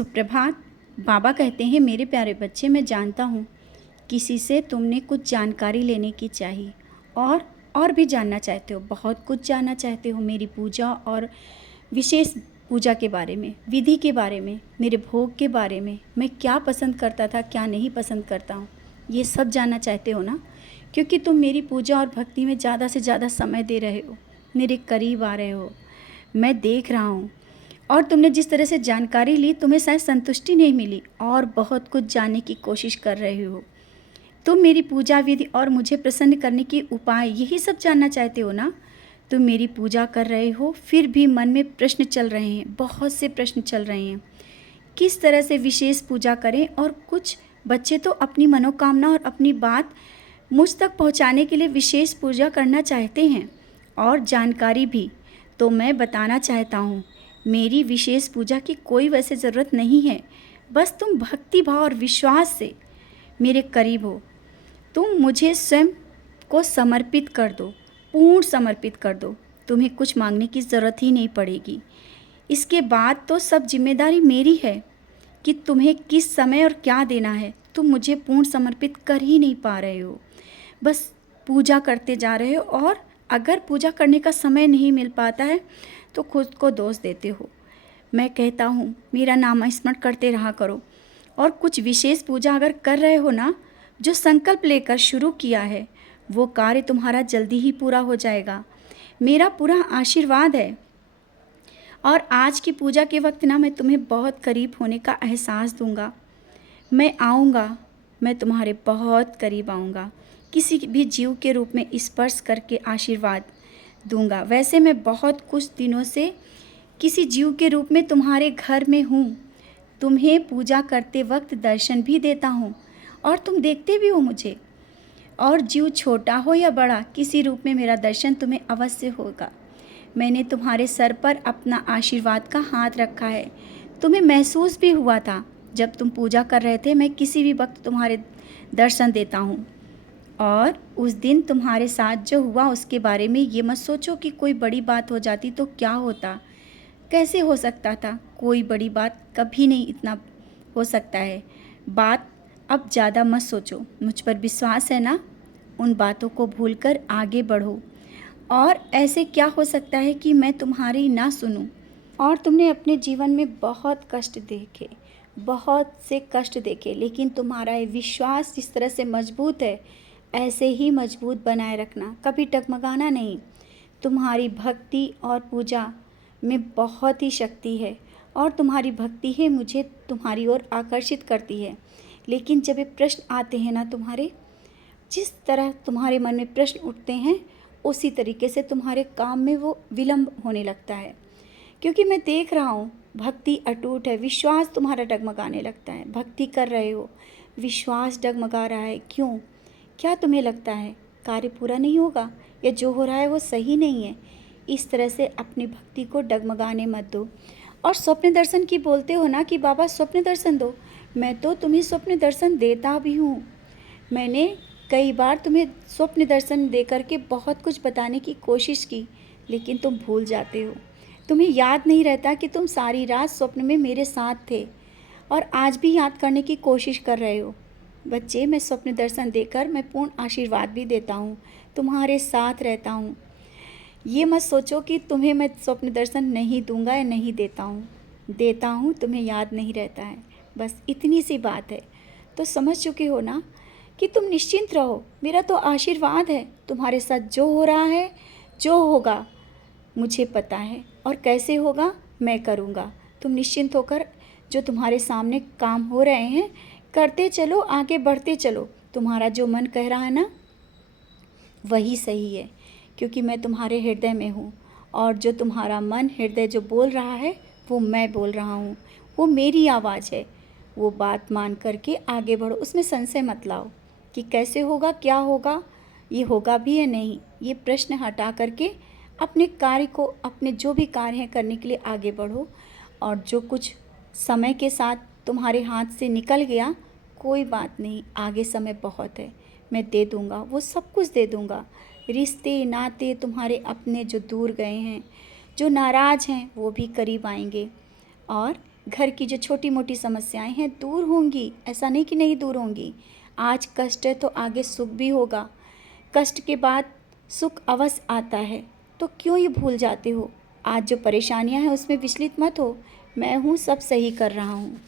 सुप्रभात। बाबा कहते हैं, मेरे प्यारे बच्चे, मैं जानता हूँ किसी से तुमने कुछ जानकारी लेने की चाहिए और भी जानना चाहते हो, बहुत कुछ जानना चाहते हो मेरी पूजा और विशेष पूजा के बारे में, विधि के बारे में, मेरे भोग के बारे में, मैं क्या पसंद करता था क्या नहीं पसंद करता हूँ, ये सब जानना चाहते हो ना। क्योंकि तुम मेरी पूजा और भक्ति में ज़्यादा से ज़्यादा समय दे रहे हो, मेरे करीब आ रहे हो, मैं देख रहा हूँ। और तुमने जिस तरह से जानकारी ली, तुम्हें शायद संतुष्टि नहीं मिली और बहुत कुछ जानने की कोशिश कर रहे हो। तुम मेरी पूजा विधि और मुझे प्रसन्न करने के उपाय, यही सब जानना चाहते हो ना। तुम मेरी पूजा कर रहे हो, फिर भी मन में प्रश्न चल रहे हैं, बहुत से प्रश्न चल रहे हैं, किस तरह से विशेष पूजा करें। और कुछ बच्चे तो अपनी मनोकामना और अपनी बात मुझ तक पहुंचाने के लिए विशेष पूजा करना चाहते हैं और जानकारी भी। तो मैं बताना चाहता हूँ, मेरी विशेष पूजा की कोई वैसे ज़रूरत नहीं है। बस तुम भक्ति भाव और विश्वास से मेरे करीब हो। तुम मुझे स्वयं को समर्पित कर दो, पूर्ण समर्पित कर दो। तुम्हें कुछ मांगने की ज़रूरत ही नहीं पड़ेगी। इसके बाद तो सब जिम्मेदारी मेरी है कि तुम्हें किस समय और क्या देना है। तुम मुझे पूर्ण समर्पित कर ही नहीं पा रहे हो, बस पूजा करते जा रहे हो। और अगर पूजा करने का समय नहीं मिल पाता है तो खुद को दोष देते हो। मैं कहता हूँ, मेरा नाम स्मरण करते रहा करो। और कुछ विशेष पूजा अगर कर रहे हो ना, जो संकल्प लेकर शुरू किया है, वो कार्य तुम्हारा जल्दी ही पूरा हो जाएगा। मेरा पूरा आशीर्वाद है। और आज की पूजा के वक्त ना, मैं तुम्हें बहुत करीब होने का एहसास दूंगा। मैं आऊँगा, मैं तुम्हारे बहुत करीब आऊँगा, किसी भी जीव के रूप में स्पर्श करके आशीर्वाद दूंगा। वैसे मैं बहुत कुछ दिनों से किसी जीव के रूप में तुम्हारे घर में हूँ। तुम्हें पूजा करते वक्त दर्शन भी देता हूँ और तुम देखते भी हो मुझे। और जीव छोटा हो या बड़ा, किसी रूप में मेरा दर्शन तुम्हें अवश्य होगा। मैंने तुम्हारे सर पर अपना आशीर्वाद का हाथ रखा है। तुम्हें महसूस भी हुआ था जब तुम पूजा कर रहे थे। मैं किसी भी वक्त तुम्हारे दर्शन देता हूँ। और उस दिन तुम्हारे साथ जो हुआ उसके बारे में ये मत सोचो कि कोई बड़ी बात हो जाती तो क्या होता, कैसे हो सकता था। कोई बड़ी बात कभी नहीं इतना हो सकता है। बात अब ज़्यादा मत सोचो, मुझ पर विश्वास है ना। उन बातों को भूलकर आगे बढ़ो। और ऐसे क्या हो सकता है कि मैं तुम्हारी ना सुनूं। और तुमने अपने जीवन में बहुत कष्ट देखे, बहुत से कष्ट देखे, लेकिन तुम्हारा ये विश्वास जिस तरह से मजबूत है, ऐसे ही मजबूत बनाए रखना, कभी डगमगाना नहीं। तुम्हारी भक्ति और पूजा में बहुत ही शक्ति है और तुम्हारी भक्ति ही मुझे तुम्हारी ओर आकर्षित करती है। लेकिन जब ये प्रश्न आते हैं ना, तुम्हारे जिस तरह तुम्हारे मन में प्रश्न उठते हैं, उसी तरीके से तुम्हारे काम में वो विलंब होने लगता है। क्योंकि मैं देख रहा हूँ, भक्ति अटूट है, विश्वास तुम्हारा डगमगाने लगता है। भक्ति कर रहे हो, विश्वास डगमगा रहा है। क्यों? क्या तुम्हें लगता है कार्य पूरा नहीं होगा या जो हो रहा है वो सही नहीं है? इस तरह से अपनी भक्ति को डगमगाने मत दो। और स्वप्न दर्शन की बोलते हो ना कि बाबा स्वप्न दर्शन दो। मैं तो तुम्हें स्वप्न दर्शन देता भी हूँ। मैंने कई बार तुम्हें स्वप्न दर्शन दे करके बहुत कुछ बताने की कोशिश की, लेकिन तुम भूल जाते हो। तुम्हें याद नहीं रहता कि तुम सारी रात स्वप्न में मेरे साथ थे और आज भी याद करने की कोशिश कर रहे हो। बच्चे, मैं स्वप्न दर्शन देकर मैं पूर्ण आशीर्वाद भी देता हूँ, तुम्हारे साथ रहता हूँ। ये मत सोचो कि तुम्हें मैं स्वप्न दर्शन नहीं दूंगा या नहीं देता हूँ। देता हूँ, तुम्हें याद नहीं रहता है, बस इतनी सी बात है। तो समझ चुके हो ना कि तुम निश्चिंत रहो। मेरा तो आशीर्वाद है, तुम्हारे साथ जो हो रहा है, जो होगा मुझे पता है, और कैसे होगा मैं करूँगा। तुम निश्चिंत होकर जो तुम्हारे सामने काम हो रहे हैं करते चलो, आगे बढ़ते चलो। तुम्हारा जो मन कह रहा है ना, वही सही है, क्योंकि मैं तुम्हारे हृदय में हूँ। और जो तुम्हारा मन हृदय जो बोल रहा है, वो मैं बोल रहा हूँ, वो मेरी आवाज़ है। वो बात मान करके आगे बढ़ो, उसमें संशय मत लाओ कि कैसे होगा, क्या होगा, ये होगा भी या नहीं। ये प्रश्न हटा करके अपने कार्य को, अपने जो भी कार्य हैं करने के लिए आगे बढ़ो। और जो कुछ समय के साथ तुम्हारे हाथ से निकल गया, कोई बात नहीं, आगे समय बहुत है, मैं दे दूँगा, वो सब कुछ दे दूँगा। रिश्ते नाते तुम्हारे अपने जो दूर गए हैं, जो नाराज़ हैं, वो भी करीब आएंगे। और घर की जो छोटी मोटी समस्याएं हैं दूर होंगी, ऐसा नहीं कि नहीं दूर होंगी। आज कष्ट है तो आगे सुख भी होगा, कष्ट के बाद सुख अवश्य आता है। तो क्यों ये भूल जाते हो? आज जो परेशानियां हैं उसमें विचलित मत हो, मैं हूँ, सब सही कर रहा हूँ।